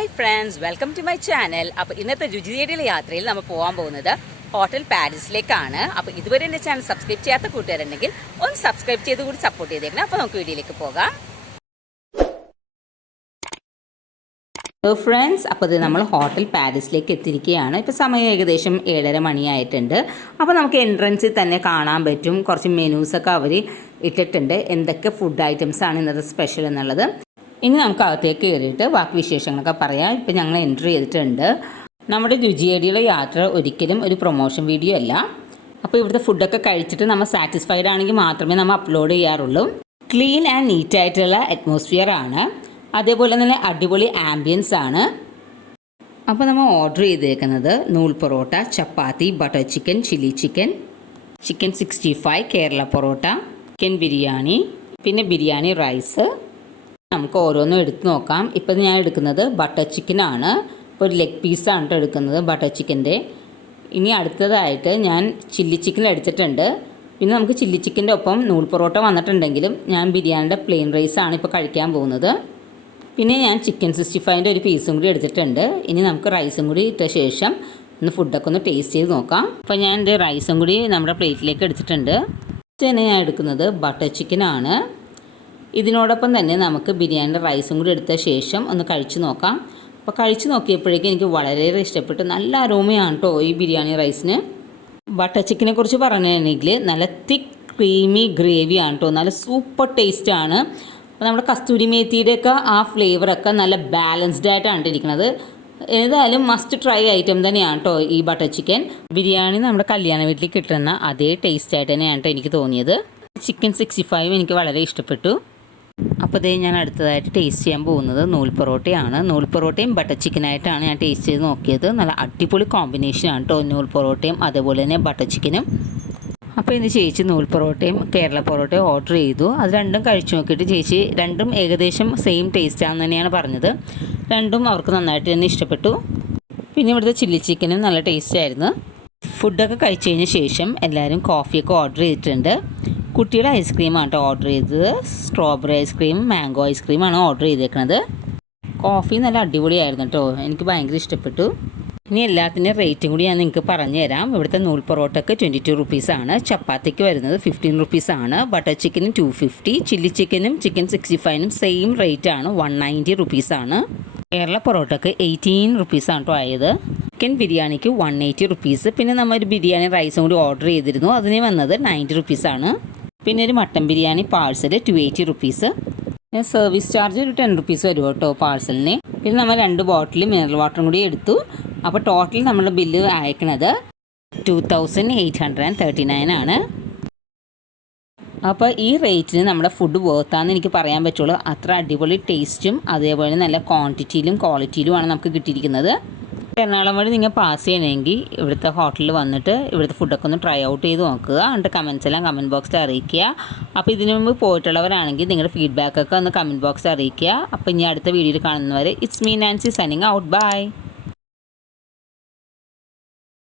Hi friends welcome to my channel അപ്പോൾ ഇന്നത്തെ രുചിതേടിയിലെ യാത്രയിൽ നമ്മൾ പോകാൻ പോകുന്നത് ഹോട്ടൽ പാരീസിലേക്കാണ്. അപ്പോൾ ഇതുവരെ എന്റെ ചാനൽ സബ്സ്ക്രൈബ് ചെയ്യാത്ത കൂട്ടുകാരുണ്ടെങ്കിൽ ഒന്ന് സബ്സ്ക്രൈബ് ചെയ്ത് കൂടി സപ്പോർട്ട് ചെയ്തേക്കണം. അപ്പോൾ നമുക്ക് വീഡിയോയിലേക്ക് പോകാം. ഹലോ ഫ്രണ്ട്സ് അപ്പോൾ ഇത് നമ്മൾ ഹോട്ടൽ പാരീസിലേക്ക് എത്തിയിരിക്കുകയാണ്. ഇപ്പോൾ സമയം ഏകദേശം ഏഴര മണിയായിട്ടുണ്ട്. അപ്പോൾ നമുക്ക് എൻട്രൻസിൽ തന്നെ കാണാൻ പറ്റും. കുറച്ച് മെനൂസൊക്കെ അവർ ഇട്ടിട്ടുണ്ട്. എന്തൊക്കെ ഫുഡ് ഐറ്റംസ് ആണ് ഇന്നത്തെ സ്പെഷ്യൽ എന്നുള്ളത്. ഇനി നമുക്ക് അകത്തേക്ക് കയറിയിട്ട് ബാക്കി വിശേഷങ്ങളൊക്കെ പറയാം. ഇപ്പം ഞങ്ങൾ എൻട്രി ചെയ്തിട്ടുണ്ട്. നമ്മുടെ രുചിയേടിയുള്ള യാത്ര ഒരിക്കലും ഒരു പ്രൊമോഷൻ വീഡിയോ അല്ല. അപ്പോൾ ഇവിടുത്തെ ഫുഡൊക്കെ കഴിച്ചിട്ട് നമ്മൾ സാറ്റിസ്ഫൈഡ് ആണെങ്കിൽ മാത്രമേ നമ്മൾ അപ്ലോഡ് ചെയ്യാറുള്ളൂ. ക്ലീൻ ആൻഡ് നീറ്റ് ആയിട്ടുള്ള അറ്റ്മോസ്ഫിയർ ആണ്. അതേപോലെ തന്നെ അടിപൊളി ആംബിയൻസ് ആണ്. അപ്പോൾ നമ്മൾ ഓർഡർ ചെയ്തേക്കുന്നത് നൂൽ porotta chapati butter chicken chilli chicken chicken sixty five Kerala porotta chicken biryani പിന്നെ ബിരിയാണി റൈസ് നമുക്ക് ഓരോന്നും എടുത്ത് നോക്കാം. ഇപ്പം ഞാൻ എടുക്കുന്നത് ബട്ടർ ചിക്കനാണ്. ഇപ്പോൾ ഒരു ലെഗ് പീസാണ് കേട്ടോ എടുക്കുന്നത് ബട്ടർ ചിക്കന്റെ. ഇനി അടുത്തതായിട്ട് ഞാൻ ചില്ലി ചിക്കൻ എടുത്തിട്ടുണ്ട്. പിന്നെ നമുക്ക് ചില്ലി ചിക്കന്റെ ഒപ്പം നൂൽ പൊറോട്ട വന്നിട്ടുണ്ടെങ്കിലും ഞാൻ ബിരിയാണിയുടെ പ്ലെയിൻ റൈസാണ് ഇപ്പോൾ കഴിക്കാൻ പോകുന്നത്. പിന്നെ ഞാൻ ചിക്കൻ സിക്സ്റ്റി ഫൈവിന്റെ ഒരു പീസും കൂടി എടുത്തിട്ടുണ്ട്. ഇനി നമുക്ക് റൈസും കൂടി ഇട്ട ശേഷം ഒന്ന് ഫുഡൊക്കെ ഒന്ന് ടേസ്റ്റ് ചെയ്ത് നോക്കാം. അപ്പോൾ ഞാൻ എന്റെ റൈസും കൂടി നമ്മുടെ പ്ലേറ്റിലേക്ക് എടുത്തിട്ടുണ്ട്. തന്നെ ഞാൻ എടുക്കുന്നത് ബട്ടർ ചിക്കനാണ്. ഇതിനോടൊപ്പം തന്നെ നമുക്ക് ബിരിയാണിയുടെ റൈസും കൂടി എടുത്ത ശേഷം ഒന്ന് കഴിച്ചു നോക്കാം. അപ്പോൾ കഴിച്ചു നോക്കിയപ്പോഴേക്കും എനിക്ക് വളരെയേറെ ഇഷ്ടപ്പെട്ടു. നല്ല അരോമയാണ് കേട്ടോ ഈ ബിരിയാണി റൈസിന് ബട്ടർ ചിക്കനെ കുറിച്ച് പറഞ്ഞിട്ടുണ്ടെങ്കിൽ നല്ല തിക്ക് ക്രീമി ഗ്രേവിയാണ് കേട്ടോ നല്ല സൂപ്പർ ടേസ്റ്റാണ് അപ്പോൾ നമ്മുടെ കസ്തൂരി മേത്തിയുടെയൊക്കെ ആ ഫ്ലേവറൊക്കെ നല്ല ബാലൻസ്ഡ് ആയിട്ടാണ് ഇരിക്കുന്നത് ഏതായാലും മസ്റ്റ് ട്രൈ ഐറ്റം തന്നെയാണ് കേട്ടോ ഈ ബട്ടർ ചിക്കൻ ബിരിയാണി നമ്മുടെ കല്യാണ വീട്ടിൽ കിട്ടുന്ന അതേ ടേസ്റ്റ് ആയിട്ട് തന്നെയാണ് കേട്ടോ എനിക്ക് തോന്നിയത്. ചിക്കൻ സിക്സ്റ്റി ഫൈവ് എനിക്ക് വളരെ ഇഷ്ടപ്പെട്ടു. അപ്പോൾ ഇതേ ഞാൻ അടുത്തതായിട്ട് ടേസ്റ്റ് ചെയ്യാൻ പോകുന്നത് നൂൽ പൊറോട്ടയാണ്. നൂൽ പൊറോട്ടയും ബട്ടർ ചിക്കനായിട്ടാണ് ഞാൻ ടേസ്റ്റ് ചെയ്ത് നോക്കിയത്. നല്ല അടിപൊളി കോമ്പിനേഷനാണ് കേട്ടോ നൂൽ പൊറോട്ടയും അതേപോലെ തന്നെ ബട്ടർ ചിക്കനും അപ്പോൾ ഇന്ന് ചേച്ചി നൂൽ പൊറോട്ടയും കേരള പൊറോട്ടയും ഓർഡർ ചെയ്തു. അത് രണ്ടും കഴിച്ചു നോക്കിയിട്ട് ചേച്ചി രണ്ടും ഏകദേശം സെയിം ടേസ്റ്റ് ആണെന്ന് തന്നെയാണ് പറഞ്ഞത്. രണ്ടും അവർക്ക് നന്നായിട്ട് തന്നെ ഇഷ്ടപ്പെട്ടു. പിന്നെ ഇവിടുത്തെ ചില്ലി ചിക്കനും നല്ല ടേസ്റ്റ് ആയിരുന്നു. ഫുഡൊക്കെ കഴിച്ചു കഴിഞ്ഞ ശേഷം എല്ലാവരും കോഫിയൊക്കെ ഓർഡർ ചെയ്തിട്ടുണ്ട്. കുട്ടിയുടെ ഐസ്ക്രീമാണ് കേട്ടോ ഓർഡർ ചെയ്തത് സ്ട്രോബെറി ഐസ്ക്രീം മാംഗോ ഐസ്ക്രീമാണ് ഓർഡർ ചെയ്തേക്കുന്നത് കോഫി നല്ല അടിപൊളിയായിരുന്നു കേട്ടോ എനിക്ക് ഭയങ്കര ഇഷ്ടപ്പെട്ടു. ഇനി എല്ലാത്തിന്റെ റേറ്റും കൂടി ഞാൻ നിങ്ങൾക്ക് പറഞ്ഞു തരാം ഇവിടുത്തെ നൂൽ പൊറോട്ടയ്ക്ക് ട്വന്റി ടു റുപ്പീസാണ് ചപ്പാത്തിക്ക് വരുന്നത് ഫിഫ്റ്റീൻ റുപ്പീസാണ് ബട്ടർ ചിക്കനും ടു ഫിഫ്റ്റി ചില്ലി ചിക്കനും ചിക്കൻ സിക്സ്റ്റി ഫൈവിനും സെയിം റേറ്റ് ആണ്. വൺ നയന്റി റുപ്പീസാണ് കേരള പൊറോട്ടയ്ക്ക് എയ്റ്റീൻ റുപ്പീസാണ് കേട്ടോ ആയത്. ചിക്കൻ ബിരിയാണിക്ക് വൺ എയ്റ്റി റുപ്പീസ് പിന്നെ നമ്മൾ ഒരു ബിരിയാണി റൈസും കൂടി ഓർഡർ ചെയ്തിരുന്നു. അതിന് വന്നത് നയന്റി റുപ്പീസാണ് പിന്നെ ഒരു mutton biryani parcel two eighty rupees service charge ഒരു ടെൻ റുപ്പീസ് വരും കേട്ടോ പാഴ്സലിന്. പിന്നെ നമ്മൾ രണ്ട് ബോട്ടിൽ മിനറൽ വാട്ടറും കൂടി എടുത്തു. അപ്പോൾ ടോട്ടൽ നമ്മുടെ bill അയക്കണത് two thousand eight hundred and thirty nine ആണ്. അപ്പോൾ ഈ റേറ്റിന് നമ്മുടെ ഫുഡ് വേർത്താന്ന് എനിക്ക് പറയാൻ പറ്റുള്ളൂ. അത്ര അടിപൊളി ടേസ്റ്റും അതേപോലെ നല്ല ക്വാണ്ടിറ്റിയിലും ക്വാളിറ്റിയിലുമാണ് നമുക്ക് കിട്ടിയിരിക്കുന്നത്. എറണാകുളം വഴി നിങ്ങൾ പാസ് ചെയ്യണമെങ്കിൽ ഇവിടുത്തെ ഹോട്ടലിൽ വന്നിട്ട് ഇവിടുത്തെ ഫുഡൊക്കെ ഒന്ന് ട്രൈ ഔട്ട് ചെയ്ത് നോക്കുക. എന്നിട്ട് കമൻസ് എല്ലാം കമന്റ് ബോക്സിൽ അറിയിക്കുക. അപ്പോൾ ഇതിനു മുമ്പ് പോയിട്ടുള്ളവരാണെങ്കിൽ നിങ്ങളുടെ ഫീഡ്ബാക്കൊക്കെ ഒന്ന് കമന്റ് ബോക്സിൽ അറിയിക്കുക. അപ്പോൾ ഇനി അടുത്ത വീഡിയോയിൽ കാണുന്നവരെ it's me Nancy signing out bye